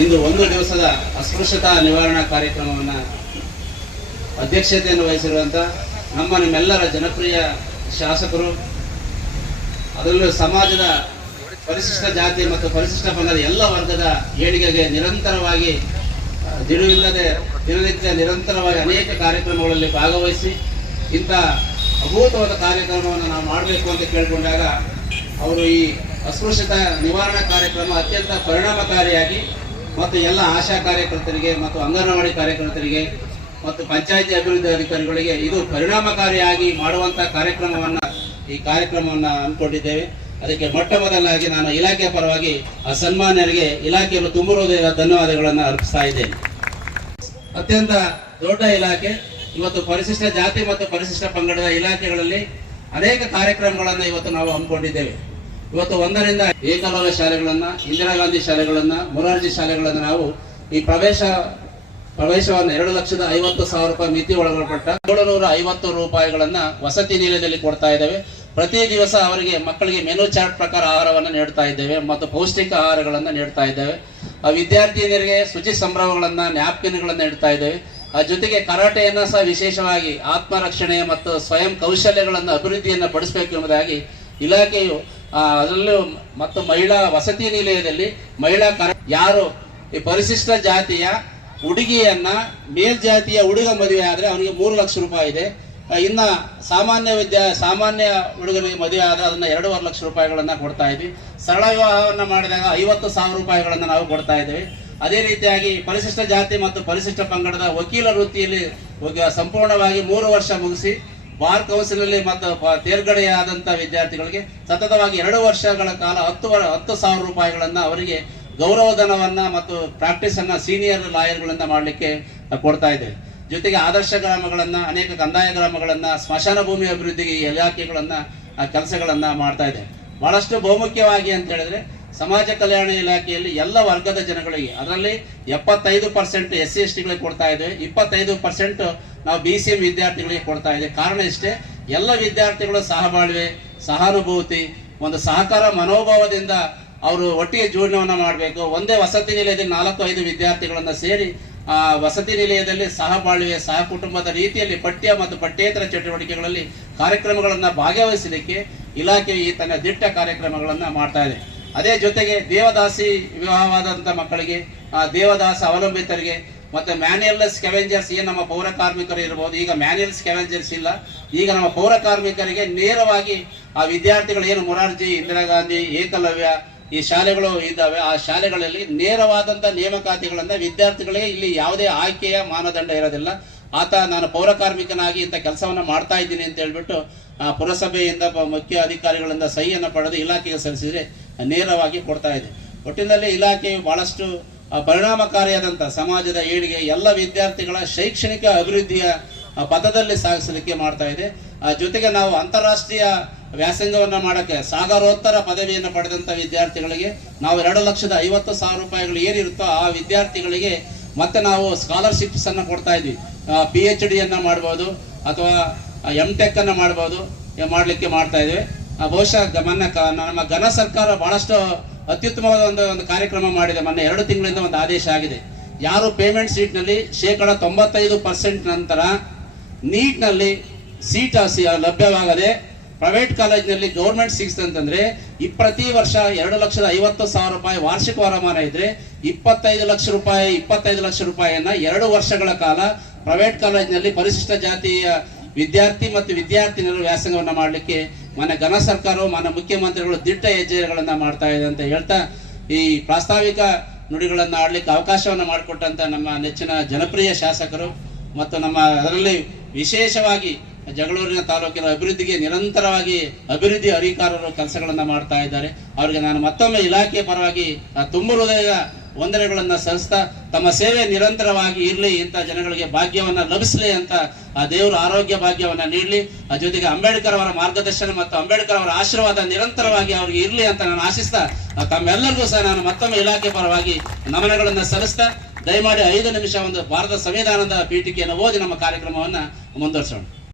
ಇಂದು ಒಂದು ದಿವಸದ ಅಸ್ಪೃಶ್ಯತಾ ನಿವಾರಣಾ ಕಾರ್ಯಕ್ರಮವನ್ನು ಅಧ್ಯಕ್ಷತೆಯನ್ನು ವಹಿಸಿರುವಂಥ ನಮ್ಮ ನಿಮ್ಮೆಲ್ಲರ ಜನಪ್ರಿಯ ಶಾಸಕರು, ಅದರಲ್ಲೂ ಸಮಾಜದ ಪರಿಶಿಷ್ಟ ಜಾತಿ ಮತ್ತು ಪರಿಶಿಷ್ಟ ಪಂಗಡ ಎಲ್ಲ ವರ್ಗದ ಏಳಿಗೆಗೆ ನಿರಂತರವಾಗಿ ದಿನವಿಲ್ಲದೆ ದಿನನಿತ್ಯ ನಿರಂತರವಾಗಿ ಅನೇಕ ಕಾರ್ಯಕ್ರಮಗಳಲ್ಲಿ ಭಾಗವಹಿಸಿ ಇಂಥ ಅಭೂತವಾದ ಕಾರ್ಯಕ್ರಮವನ್ನು ನಾವು ಮಾಡಬೇಕು ಅಂತ ಕೇಳಿಕೊಂಡಾಗ, ಅವರು ಈ ಅಸ್ಪೃಶ್ಯತಾ ನಿವಾರಣಾ ಕಾರ್ಯಕ್ರಮ ಅತ್ಯಂತ ಪರಿಣಾಮಕಾರಿಯಾಗಿ ಮತ್ತು ಎಲ್ಲ ಆಶಾ ಕಾರ್ಯಕರ್ತರಿಗೆ ಮತ್ತು ಅಂಗನವಾಡಿ ಕಾರ್ಯಕರ್ತರಿಗೆ ಮತ್ತು ಪಂಚಾಯಿತಿ ಅಭಿವೃದ್ಧಿ ಅಧಿಕಾರಿಗಳಿಗೆ ಇದು ಪರಿಣಾಮಕಾರಿಯಾಗಿ ಮಾಡುವಂಥ ಕಾರ್ಯಕ್ರಮವನ್ನು ಈ ಕಾರ್ಯಕ್ರಮವನ್ನು ಹಮ್ಮಿಕೊಂಡಿದ್ದೇವೆ ಅದಕ್ಕೆ ಮೊಟ್ಟ ಮೊದಲಾಗಿ ನಾನು ಇಲಾಖೆ ಪರವಾಗಿ ಆ ಸನ್ಮಾನ್ಯರಿಗೆ ಇಲಾಖೆಯನ್ನು ತುಂಬ ಧನ್ಯವಾದಗಳನ್ನು ಅರ್ಪಿಸ್ತಾ ಇದ್ದೇನೆ. ಅತ್ಯಂತ ದೊಡ್ಡ ಇಲಾಖೆ. ಇವತ್ತು ಪರಿಶಿಷ್ಟ ಜಾತಿ ಮತ್ತು ಪರಿಶಿಷ್ಟ ಪಂಗಡದ ಇಲಾಖೆಗಳಲ್ಲಿ ಅನೇಕ ಕಾರ್ಯಕ್ರಮಗಳನ್ನು ಇವತ್ತು ನಾವು ಹಮ್ಮಿಕೊಂಡಿದ್ದೇವೆ. ಇವತ್ತು ಒಂದರಿಂದ ಏಕಲವ್ಯ ಶಾಲೆಗಳನ್ನ, ಇಂದಿರಾ ಗಾಂಧಿ ಶಾಲೆಗಳನ್ನ, ಮೊರಾರ್ಜಿ ಶಾಲೆಗಳನ್ನ ನಾವು ಈ ಪ್ರವೇಶ, ಪ್ರವೇಶವನ್ನು ಎರಡು ಲಕ್ಷದ ಐವತ್ತು ಸಾವಿರ ರೂಪಾಯಿ ಮಿತಿ ಒಳಗೊಳಪಟ್ಟ ಏಳುನೂರ ಐವತ್ತು ರೂಪಾಯಿಗಳನ್ನ ವಸತಿ ನಿಲಯದಲ್ಲಿ ಕೊಡ್ತಾ ಇದ್ದೇವೆ. ಪ್ರತಿ ದಿವಸ ಅವರಿಗೆ ಮಕ್ಕಳಿಗೆ ಮೆನು ಚಾರ್ಟ್ ಪ್ರಕಾರ ಆಹಾರವನ್ನು ನೀಡ್ತಾ ಇದ್ದೇವೆ ಮತ್ತು ಪೌಷ್ಟಿಕ ಆಹಾರಗಳನ್ನು ನೀಡ್ತಾ ಇದ್ದೇವೆ. ಆ ವಿದ್ಯಾರ್ಥಿನಿಯರಿಗೆ ಶುಚಿ ಸಂಭ್ರಮಗಳನ್ನ, ನ್ಯಾಪ್ಕಿನ್ಗಳನ್ನು ನೀಡ್ತಾ ಇದ್ದೇವೆ. ಆ ಜೊತೆಗೆ ಕರಾಟೆಯನ್ನ ಸಹ ವಿಶೇಷವಾಗಿ ಆತ್ಮರಕ್ಷಣೆ ಮತ್ತು ಸ್ವಯಂ ಕೌಶಲ್ಯಗಳನ್ನು ಅಭಿವೃದ್ಧಿಯನ್ನು ಪಡಿಸಬೇಕು ಎಂಬುದಾಗಿ ಇಲಾಖೆಯು ಅದರಲ್ಲೂ ಮತ್ತು ಮಹಿಳಾ ವಸತಿ ನಿಲಯದಲ್ಲಿ ಮಹಿಳಾ ಕರ ಯಾರು? ಈ ಪರಿಶಿಷ್ಟ ಜಾತಿಯ ಹುಡುಗಿಯನ್ನ ಮೇಲ್ಜಾತಿಯ ಹುಡುಗ ಮದುವೆ ಆದರೆ ಅವನಿಗೆ ಮೂರು ಲಕ್ಷ ರೂಪಾಯಿ ಇದೆ. ಇನ್ನ ಸಾಮಾನ್ಯ ವಿದ್ಯಾ ಸಾಮಾನ್ಯ ಹುಡುಗನಿಗೆ ಮದುವೆ ಆದರೆ ಅದನ್ನ ಎರಡೂವರೆ ಲಕ್ಷ ರೂಪಾಯಿಗಳನ್ನ ಕೊಡ್ತಾ ಇದ್ವಿ. ಸರಳ ವಿವಾಹವನ್ನ ಮಾಡಿದಾಗ ಐವತ್ತು ಸಾವಿರ ರೂಪಾಯಿಗಳನ್ನ ನಾವು ಕೊಡ್ತಾ ಇದ್ದೇವೆ. ಅದೇ ರೀತಿಯಾಗಿ ಪರಿಶಿಷ್ಟ ಜಾತಿ ಮತ್ತು ಪರಿಶಿಷ್ಟ ಪಂಗಡದ ವಕೀಲ ವೃತ್ತಿಯಲ್ಲಿ ಸಂಪೂರ್ಣವಾಗಿ ಮೂರು ವರ್ಷ ಮುಗಿಸಿ ಬಾರ್ ಕೌನ್ಸಿಲಲ್ಲಿ ಮತ್ತು ತೇರ್ಗಡೆಯಾದಂಥ ವಿದ್ಯಾರ್ಥಿಗಳಿಗೆ ಸತತವಾಗಿ ಎರಡು ವರ್ಷಗಳ ಕಾಲ ಹತ್ತು ಹತ್ತು ಸಾವಿರ ರೂಪಾಯಿಗಳನ್ನು ಅವರಿಗೆ ಗೌರವಧನವನ್ನ ಮತ್ತು ಪ್ರಾಕ್ಟೀಸ್ ಅನ್ನ ಸೀನಿಯರ್ ಲಾಯರ್ಗಳನ್ನ ಮಾಡಲಿಕ್ಕೆ ಕೊಡ್ತಾ ಇದ್ದೇವೆ ಜೊತೆಗೆ ಆದರ್ಶ ಗ್ರಾಮಗಳನ್ನ, ಅನೇಕ ಕಂದಾಯ ಗ್ರಾಮಗಳನ್ನ, ಸ್ಮಶಾನ ಭೂಮಿ ಅಭಿವೃದ್ಧಿಗೆ ಇಲಾಖೆಗಳನ್ನ ಕೆಲಸಗಳನ್ನ ಮಾಡ್ತಾ ಇದೆ. ಬಹಳಷ್ಟು ಬಹುಮುಖ್ಯವಾಗಿ ಅಂತ ಹೇಳಿದ್ರೆ ಸಮಾಜ ಕಲ್ಯಾಣ ಇಲಾಖೆಯಲ್ಲಿ ಎಲ್ಲ ವರ್ಗದ ಜನಗಳಿಗೆ, ಅದರಲ್ಲಿ ಎಪ್ಪತ್ತೈದು ಪರ್ಸೆಂಟ್ ಎಸ್ ಸಿ ಎಸ್ ಟಿಗಳಿಗೆ ಕೊಡ್ತಾ ಇದೆ, ಇಪ್ಪತ್ತೈದು ಪರ್ಸೆಂಟ್ ನಾವು ಬಿ ಸಿ ಎಂ ವಿದ್ಯಾರ್ಥಿಗಳಿಗೆ ಕೊಡ್ತಾ ಇದೆ. ಕಾರಣ ಇಷ್ಟೇ, ಎಲ್ಲ ವಿದ್ಯಾರ್ಥಿಗಳು ಸಹಬಾಳ್ವೆ, ಸಹಾನುಭೂತಿ, ಒಂದು ಸಹಕಾರ ಮನೋಭಾವದಿಂದ ಅವರು ಒಟ್ಟಿಗೆ ಜೀವನವನ್ನು ಮಾಡಬೇಕು. ಒಂದೇ ವಸತಿ ನಿಲಯದಲ್ಲಿ ನಾಲ್ಕು ಐದು ವಿದ್ಯಾರ್ಥಿಗಳನ್ನು ಸೇರಿ, ಆ ವಸತಿ ನಿಲಯದಲ್ಲಿ ಸಹಬಾಳ್ವೆ ಸಹ ಕುಟುಂಬದ ರೀತಿಯಲ್ಲಿ ಪಠ್ಯ ಮತ್ತು ಪಠ್ಯೇತರ ಚಟುವಟಿಕೆಗಳಲ್ಲಿ ಕಾರ್ಯಕ್ರಮಗಳನ್ನು ಭಾಗವಹಿಸಲಿಕ್ಕೆ ಇಲಾಖೆ ಈ ತನ್ನ ದಿಟ್ಟ ಕಾರ್ಯಕ್ರಮಗಳನ್ನು ಮಾಡ್ತಾ ಇದೆ. ಅದೇ ಜೊತೆಗೆ ದೇವದಾಸಿ ವಿವಾಹವಾದಂಥ ಮಕ್ಕಳಿಗೆ, ಆ ದೇವದಾಸ ಅವಲಂಬಿತರಿಗೆ, ಮತ್ತು ಮ್ಯಾನ್ಯಲ್ಲೆಸ್ ಕೆವೆಂಜರ್ಸ್ ಏನು ನಮ್ಮ ಪೌರ ಕಾರ್ಮಿಕರು ಇರ್ಬೋದು, ಈಗ ಮ್ಯಾನ್ಯಲ್ ಸ್ಕೆವೆಂಜರ್ಸ್ ಇಲ್ಲ. ಈಗ ನಮ್ಮ ಪೌರ ಕಾರ್ಮಿಕರಿಗೆ ನೇರವಾಗಿ ಆ ವಿದ್ಯಾರ್ಥಿಗಳು ಏನು ಮೊರಾರ್ಜಿ, ಇಂದಿರಾ ಗಾಂಧಿ, ಏಕಲವ್ಯ, ಈ ಶಾಲೆಗಳು ಇದ್ದಾವೆ, ಆ ಶಾಲೆಗಳಲ್ಲಿ ನೇರವಾದಂಥ ನೇಮಕಾತಿಗಳನ್ನು ವಿದ್ಯಾರ್ಥಿಗಳಿಗೆ ಇಲ್ಲಿ ಯಾವುದೇ ಆಯ್ಕೆಯ ಮಾನದಂಡ ಇರೋದಿಲ್ಲ. ಆತ ನಾನು ಪೌರ ಕಾರ್ಮಿಕನಾಗಿ ಇಂಥ ಕೆಲಸವನ್ನು ಮಾಡ್ತಾ ಇದ್ದೀನಿ ಅಂತ ಹೇಳ್ಬಿಟ್ಟು ಪುರಸಭೆಯಿಂದ ಮುಖ್ಯ ಅಧಿಕಾರಿಗಳಿಂದ ಸಹಿಯನ್ನು ಪಡೆದು ಇಲಾಖೆಗೆ ಸಲ್ಲಿಸಿದ್ರೆ ನೇರವಾಗಿ ಕೊಡ್ತಾ ಇದೆ. ಒಟ್ಟಿನಲ್ಲಿ ಇಲಾಖೆಯು ಬಹಳಷ್ಟು ಪರಿಣಾಮಕಾರಿಯಾದಂಥ ಸಮಾಜದ ಏಳಿಗೆ ಎಲ್ಲ ವಿದ್ಯಾರ್ಥಿಗಳ ಶೈಕ್ಷಣಿಕ ಅಭಿವೃದ್ಧಿಯ ಪಥದಲ್ಲಿ ಸಾಗಿಸಲಿಕ್ಕೆ ಮಾಡ್ತಾ ಇದೆ. ಜೊತೆಗೆ ನಾವು ಅಂತಾರಾಷ್ಟ್ರೀಯ ವ್ಯಾಸಂಗವನ್ನು ಮಾಡೋಕ್ಕೆ ಸಾಗರೋತ್ತರ ಪದವಿಯನ್ನು ಪಡೆದಂಥ ವಿದ್ಯಾರ್ಥಿಗಳಿಗೆ ನಾವು ಎರಡು ಲಕ್ಷದ ಐವತ್ತು ಸಾವಿರ ರೂಪಾಯಿಗಳು ಏನಿರುತ್ತೋ ಆ ವಿದ್ಯಾರ್ಥಿಗಳಿಗೆ ಮತ್ತೆ ನಾವು ಸ್ಕಾಲರ್ಶಿಪ್ಸ್ ಅನ್ನು ಕೊಡ್ತಾ ಇದ್ವಿ. ಪಿ ಎಚ್ ಡಿಯನ್ನು ಮಾಡ್ಬೋದು ಅಥವಾ ಎಂ ಟೆಕ್ ಅನ್ನ ಮಾಡ್ಬೋದು ಮಾಡಲಿಕ್ಕೆ ಮಾಡ್ತಾ ಇದ್ವಿ ಆ, ಬಹುಶಃ ಮೊನ್ನೆ ನಮ್ಮ ಘನ ಸರ್ಕಾರ ಬಹಳಷ್ಟು ಅತ್ಯುತ್ತಮವಾದ ಒಂದು ಒಂದು ಕಾರ್ಯಕ್ರಮ ಮಾಡಿದೆ. ಮೊನ್ನೆ ಎರಡು ತಿಂಗಳಿಂದ ಒಂದು ಆದೇಶ ಆಗಿದೆ. ಯಾರು ಪೇಮೆಂಟ್ ಸೀಟ್ನಲ್ಲಿ ಶೇಕಡ ತೊಂಬತ್ತೈದು ಪರ್ಸೆಂಟ್ ನಂತರ ನೀಟ್ನಲ್ಲಿ ಸೀಟ್ ಲಭ್ಯವಾಗದೆ ಪ್ರೈವೇಟ್ ಕಾಲೇಜ್ನಲ್ಲಿ ಗೌರ್ಮೆಂಟ್ ಸಿಕ್ಸ್ ಅಂತಂದ್ರೆ ಈ ಪ್ರತಿ ವರ್ಷ ಎರಡು ಲಕ್ಷದ ಐವತ್ತು ಸಾವಿರ ರೂಪಾಯಿ ವಾರ್ಷಿಕ ವರಮಾನ ಇದ್ರೆ ಇಪ್ಪತ್ತೈದು ಲಕ್ಷ ರೂಪಾಯಿ, ಇಪ್ಪತ್ತೈದು ಲಕ್ಷ ರೂಪಾಯಿಯನ್ನ ಎರಡು ವರ್ಷಗಳ ಕಾಲ ಪ್ರೈವೇಟ್ ಕಾಲೇಜ್ನಲ್ಲಿ ಪರಿಶಿಷ್ಟ ಜಾತಿಯ ವಿದ್ಯಾರ್ಥಿ ಮತ್ತು ವಿದ್ಯಾರ್ಥಿನಿಯರು ವ್ಯಾಸಂಗವನ್ನು ಮಾಡಲಿಕ್ಕೆ ಮನೆ ಘನ ಸರ್ಕಾರವು ಮನೆ ಮುಖ್ಯಮಂತ್ರಿಗಳು ದಿಟ್ಟ ಹೆಜ್ಜೆಗಳನ್ನ ಮಾಡ್ತಾ ಇದೆ ಅಂತ ಹೇಳ್ತಾ ಈ ಪ್ರಾಸ್ತಾವಿಕ ನುಡಿಗಳನ್ನ ಆಡ್ಲಿಕ್ಕೆ ಅವಕಾಶವನ್ನ ಮಾಡಿಕೊಟ್ಟಂತ ನಮ್ಮ ನೆಚ್ಚಿನ ಜನಪ್ರಿಯ ಶಾಸಕರು ಮತ್ತು ನಮ್ಮ ಅದರಲ್ಲಿ ವಿಶೇಷವಾಗಿ ಜಗಳೂರಿನ ತಾಲೂಕಿನ ಅಭಿವೃದ್ಧಿಗೆ ನಿರಂತರವಾಗಿ ಅಭಿವೃದ್ಧಿ ಅಧಿಕಾರರು ಕೆಲಸಗಳನ್ನ ಮಾಡ್ತಾ ಇದ್ದಾರೆ. ಅವರಿಗೆ ನಾನು ಮತ್ತೊಮ್ಮೆ ಇಲಾಖೆ ಪರವಾಗಿ ತುಂಬ ಹೃದಯದ ವಂದನೆಗಳನ್ನ ಸಲ್ಲಿಸ್ತಾ ತಮ್ಮ ಸೇವೆ ನಿರಂತರವಾಗಿ ಇರಲಿ, ಇಂಥ ಜನಗಳಿಗೆ ಭಾಗ್ಯವನ್ನ ಲಭಿಸಲಿ ಅಂತ ಆ ದೇವರು ಆರೋಗ್ಯ ಭಾಗ್ಯವನ್ನ ನೀಡಲಿ. ಆ ಜೊತೆಗೆ ಅಂಬೇಡ್ಕರ್ ಅವರ ಮಾರ್ಗದರ್ಶನ ಮತ್ತು ಅಂಬೇಡ್ಕರ್ ಅವರ ಆಶೀರ್ವಾದ ನಿರಂತರವಾಗಿ ಅವ್ರಿಗೆ ಇರಲಿ ಅಂತ ನಾನು ಆಶಿಸ್ತಾ ತಮ್ಮೆಲ್ಲರಿಗೂ ಸಹ ನಾನು ಮತ್ತೊಮ್ಮೆ ಇಲಾಖೆ ಪರವಾಗಿ ನಮನಗಳನ್ನು ಸಲ್ಲಿಸ್ತಾ, ದಯಮಾಡಿ ಐದು ನಿಮಿಷ ಒಂದು ಭಾರತ ಸಂವಿಧಾನದ ಪೀಠಿಕೆಯನ್ನು ಓದಿ ನಮ್ಮ ಕಾರ್ಯಕ್ರಮವನ್ನ ಮುಂದುವರಿಸೋಣ.